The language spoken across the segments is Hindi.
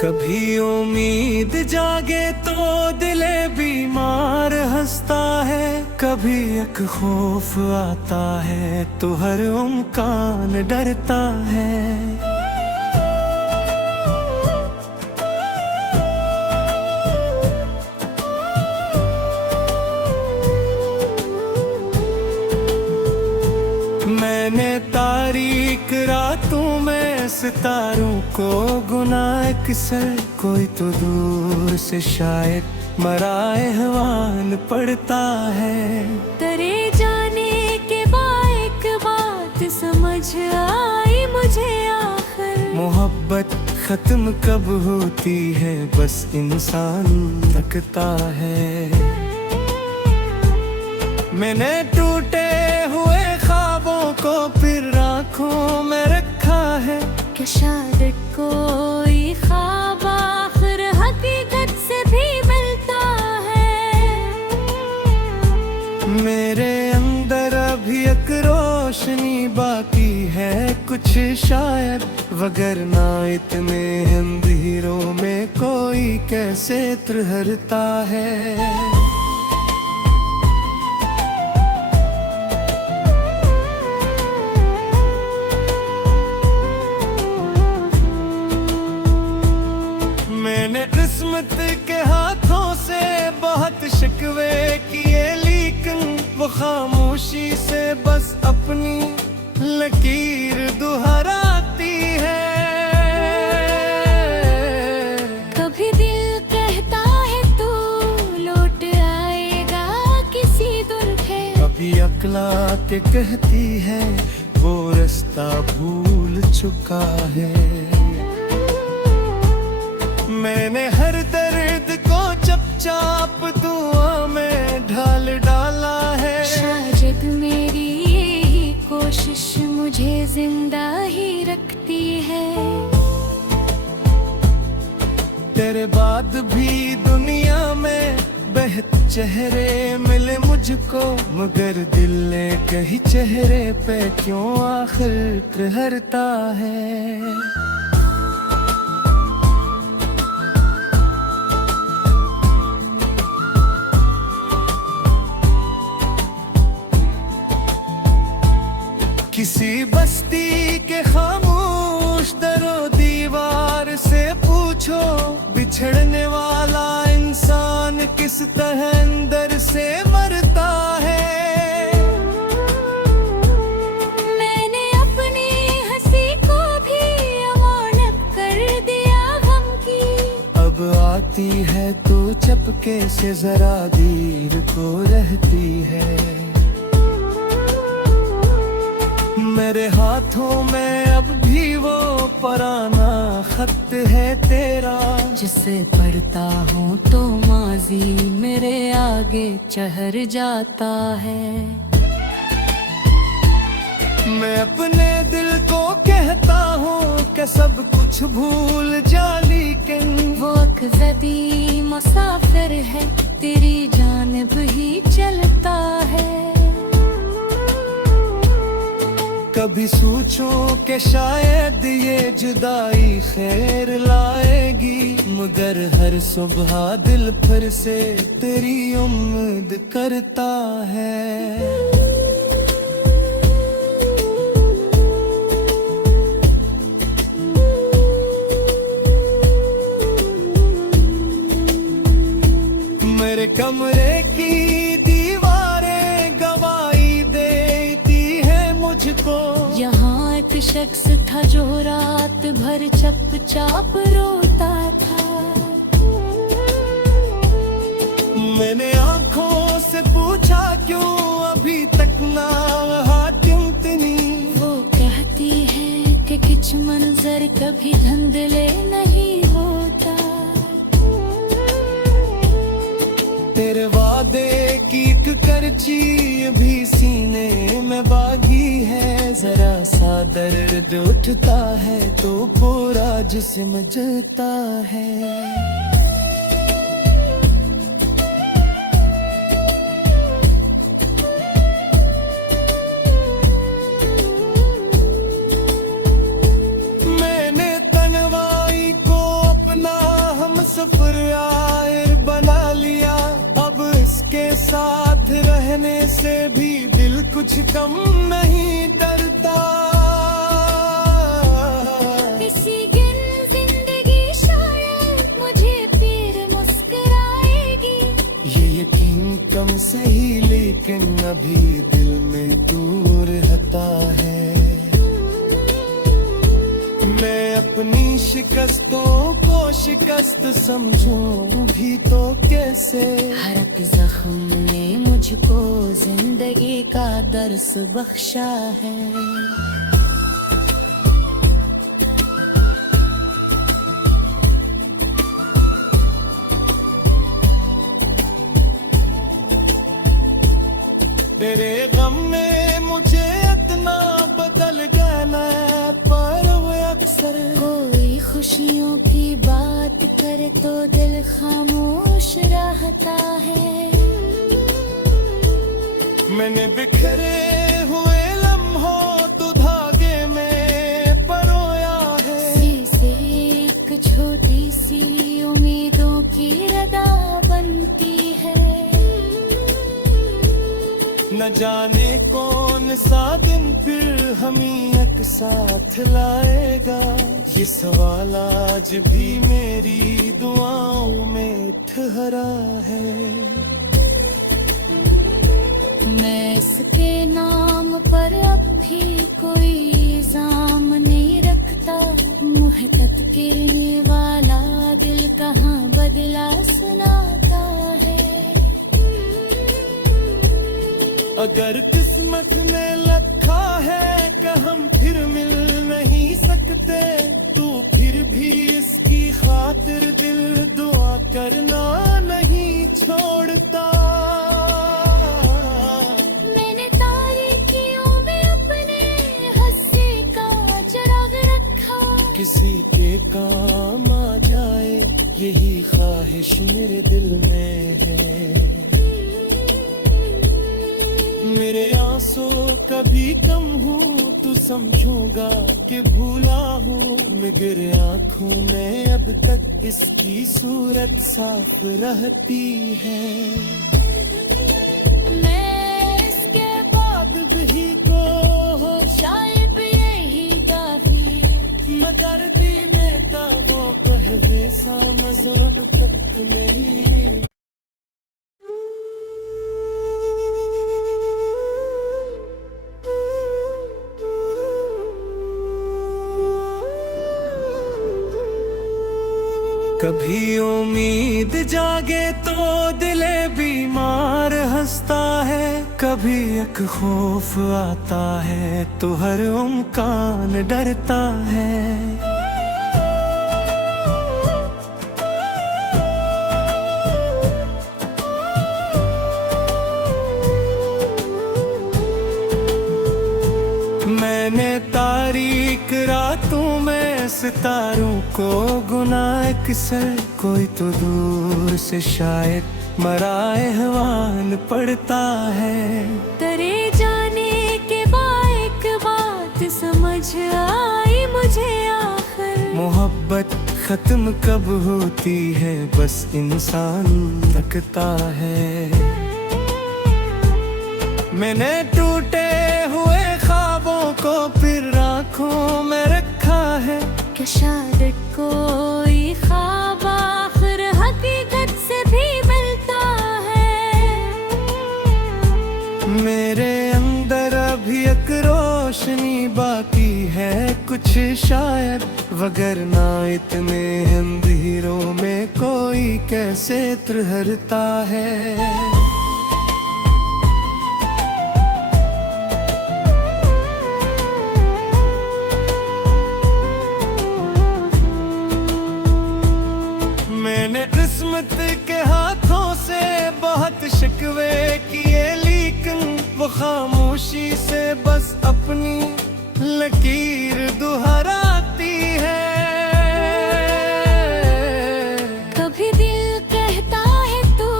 कभी उम्मीद जागे तो दिले बीमार हंसता है, कभी एक खौफ आता है तो हर उम्कान डरता है। मैंने तारीक रातों में सितारों को गुना अक्सर, कोई तो दूर से शायद मरा अहवाल पड़ता है। तेरे जाने के बाद एक बात समझ आई मुझे आखिर, मोहब्बत खत्म कब होती है बस इंसान तकता है। मैंने टूटे हुए ख्वाबों को फिर आँखों में रखा है, कि शायद कोई ख्वाब आखिर हकीकत से भी मिलता है। मेरे अंदर अभी एक रोशनी बाकी है कुछ शायद, वगरना इतने अंधेरों में कोई कैसे ठहरता है। मैंने किस्मत के हाथों से बहुत शिकवे किए, लेकिन वो खामोशी से बस अपनी लकीर दोहराती है। कभी दिल कहता है तू लौट आएगा किसी दिन है, कभी अकला के कहती है वो रास्ता भूल चुका है। मैंने हर दर्द को चुपचाप दुआ में ढाल डाला है, शायद मेरी यही कोशिश मुझे जिंदा ही रखती है। तेरे बाद भी दुनिया में बेहद चेहरे मिले मुझको, मगर दिल एक ही चेहरे पे क्यों आखिर ठहरता है। किसी बस्ती के खामोश दरो दीवार से पूछो, बिछड़ने वाला इंसान किस तरह अंदर से मरता है। मैंने अपनी हंसी को भी अमानत कर दिया गम की, अब आती है तो चपके से जरा देर को रहती है। मेरे हाथों में अब भी वो पुराना खत है तेरा, जिसे पढ़ता हूँ तो माजी मेरे आगे चढ़ जाता है। मैं अपने दिल को कहता हूँ कि सब कुछ भूल जा, लेकिन वो अकज़दी मुसाफिर है तेरी जानिब ही चलता है। कभी सोचो कि शायद ये जुदाई खैर लाएगी, मगर हर सुबह दिल फिर से तेरी उम्मीद करता है। मेरे कमरे की दीवारें गवाही देती है मुझको, यहाँ एक शख्स था जो रात भर चुपचाप रोता था। मैंने आंखों से पूछा क्यों अभी तक ना हातिम तनी, वो कहती है कि कुछ मंजर कभी धुंधले नहीं होता। तेरे वादे की एक करची भी सीने में बागी है, जरा सा दर्द उठता है तो पूरा जिस्म जलता है। मैंने तन्वाई को अपना साथ रहने से भी दिल कुछ कम नहीं डरता। किसी दिन जिंदगी शायद मुझे फिर मुस्कुराएगी। ये यकीन कम सही लेकिन अभी दिल में दूर रहता है। मैं अपनी शिकस्तों को शिकस्त समझूं भी तो कैसे। हर एक जख्म ने मुझको जिंदगी का दर्स बख्शा है। तेरे गम में मुझे इतना बदल गया पर वो अक्सर। कोई खुशियों की बात करे तो दिल खामोश रहता है। मैंने बिखरे हुए लम्हों तो धागे में परोया है। से एक छोटी सी उम्मीदों की रदा बनती है। न जाने कौन सा दिन फिर हमें एक साथ लाएगा। ये सवाल आज भी मेरी दुआओं में ठहरा है। मैं इसके नाम पर अब भी कोई इल्जाम नहीं रखता। मुझे तत्किरने वाला दिल कहाँ बदला सुनाता है। अगर किस्मत में लिखा है कि हम फिर मिल नहीं सकते तो फिर भी इसकी खातिर दिल दुआ करना नहीं छोड़ता। मैंने तारीकियों में अपने हंसी का चिराग रखा। किसी के काम आ जाए यही ख्वाहिश मेरे दिल में है। मेरे आंसू कभी कम हूँ तो समझूंगा कि भूला हूँ। मेरे आँखों में अब तक इसकी सूरत साफ रहती है। मैं इसके बाद भी को शायद यही काफी। मगर दी में वो पहले सा मज़हब तक नहीं। कभी उम्मीद जागे तो दिले बीमार हंसता है। कभी एक खौफ आता है तो हर उम्कान डरता है। मैंने तारीक रातों में सितारों को गुना अक्सर। कोई तो दूर से शायद मरा अहवाल पड़ता है। तेरे जाने के बाद एक बात समझ आई मुझे आखिर। मोहब्बत खत्म कब होती है बस इंसान तकता है। मैंने टूटे हुए ख्वाबों को फिर आँखों में रखा है। कि शायद कोई ख्वाब आखिर हकीकत से भी मिलता है। मेरे अंदर अभी एक रोशनी बाकी है कुछ शायद। वगरना इतने अंधेरों में कोई कैसे ठहरता है। मैंने किस्मत के हाथों से बहुत शिकवे किए लेकिन वो खामोशी से बस अपनी लकीर दोहराती है। कभी दिल कहता है तू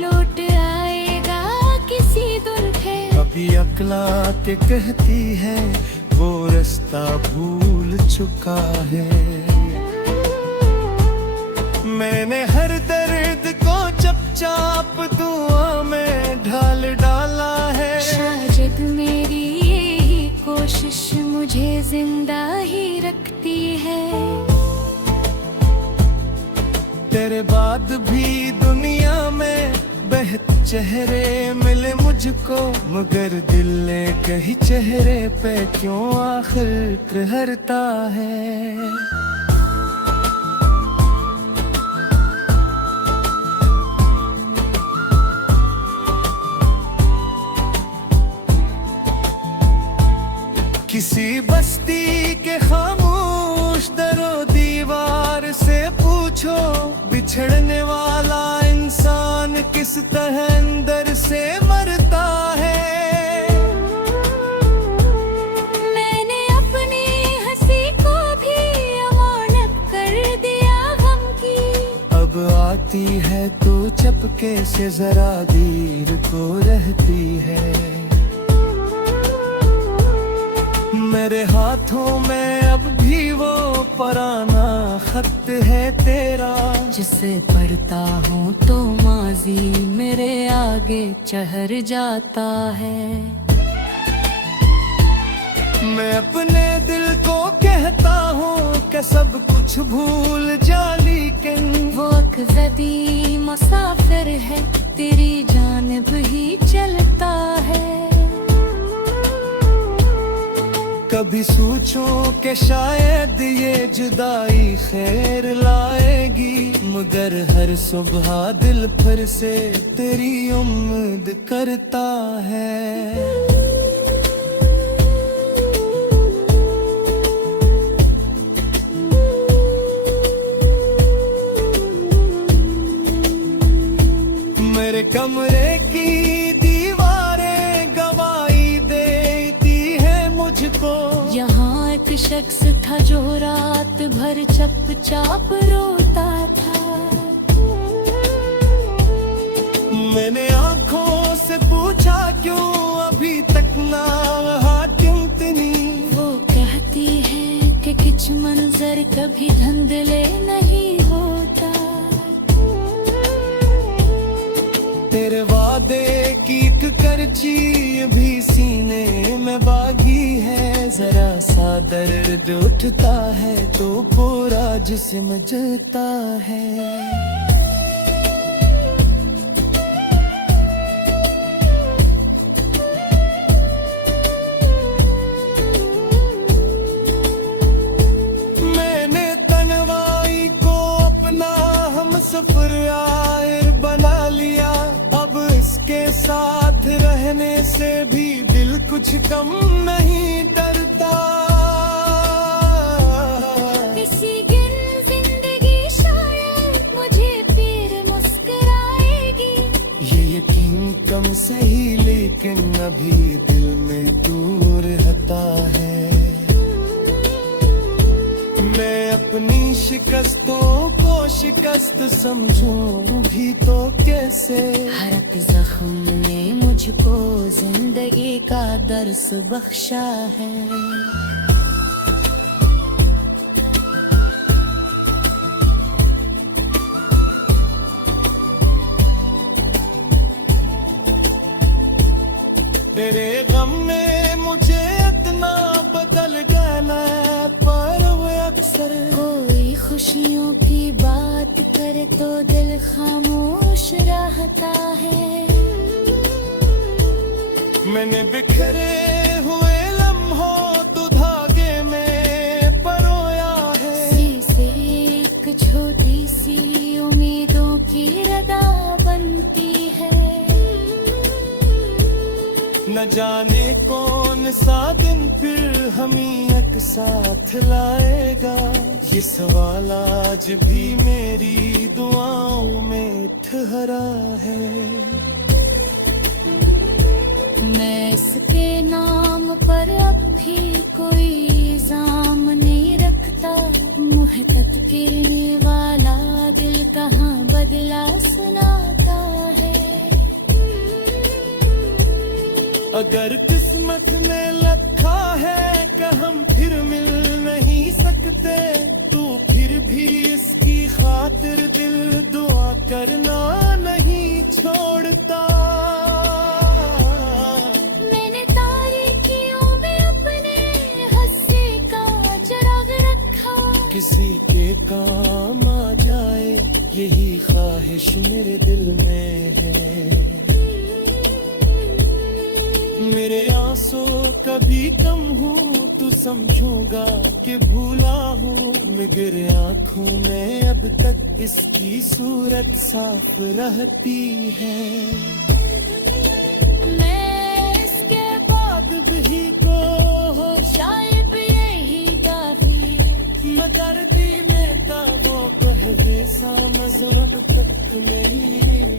लौट आएगा किसी दुल्हे। कभी अकला के कहती है वो रास्ता भूल चुका है। मैंने हर दर्द को चुपचाप दुआ में तेरे बाद भी दुनिया में बेहतर चेहरे मिले मुझको, मगर दिल एक ही चेहरे पे क्यों आखिर ठहरता है। किसी बस्ती के खामोश दरो दीवार से पूछो, बिछड़ने वाला इंसान किस तरह अंदर से मरता है। मैंने अपनी हंसी को भी अमानत कर दिया गम की, अब आती है तू चपके से जरा देर को रहती है। मेरे हाथों में अब भी वो पुराना खत है तेरा, जिसे पढ़ता हूँ तो माजी मेरे आगे चढ़ जाता है। मैं अपने दिल को कहता हूँ कि सब कुछ भूल जा, लेकिन वो अकज़दी मुसाफिर है, तेरी जानिब ही चलता है। कभी सोचो कि शायद ये जुदाई खैर लाएगी, मगर हर सुबह दिल फिर से तेरी उम्मीद करता है। मेरे कमरे की दीवारें गवाही देती है मुझको, यहाँ एक शख्स था जो रात भर चुपचाप रोता था। मैंने आंखों से पूछा क्यों अभी तक ना हाकिमतनी, वो कहती है कि कुछ मंजर कभी धुंधले नहीं होता। तेरे वादे की एक करची भी सीने में बागी है, जरा सा दर्द उठता है तो पूरा जिस्म जलता है। मैंने तन्वाई को अपना हमसफर आयर बना लिया, अब इसके साथ रहने से भी दिल कुछ कम नहीं डरता। किसी दिन जिंदगी शायद मुझे फिर मुस्कुराएगी, ये यकीन कम सही लेकिन अभी दिल में दूर रहता है। मैं अपनी शिकस्तों को शिकस्त समझूं भी तो कैसे, हर एक जख्म ने मुझको जिंदगी का दर्स बख्शा है। तेरे गम में मुझे इतना बदल गया, पर वो अक्सर कोई खुशियों की बात करे तो दिल खामोश रहता है। मैंने बिखरे हुए लम्हों तो धागे में परोया है, से एक छोटी सी उम्मीदों की रदा बनती है। न जाने कौन सा दिन फिर हमें एक साथ लाएगा, ये सवाल आज भी मेरी दुआओं में ठहरा है। मैं इसके नाम पर अब भी कोई इल्जाम नहीं रखता, मुझे तत्किरने वाला दिल कहाँ बदला सुनाता है। अगर किस्मत ने लिखा है कि हम फिर मिल नहीं सकते, तो फिर भी इसकी खातिर दिल दुआ करना नहीं छोड़ता। मैंने तारीकियों में अपने हंसी का चिराग रखा, किसी के काम आ जाए ये यही ख्वाहिश मेरे दिल में है। मेरे आंसू कभी कम हूँ तो समझूंगा कि भूला हूँ मैं गिरे आँखों में अब तक इसकी सूरत साफ रहती है। मैं इसके बाद भी को शायद यही गाती मगर दी में वो कहवे सा मजहब तक नहीं।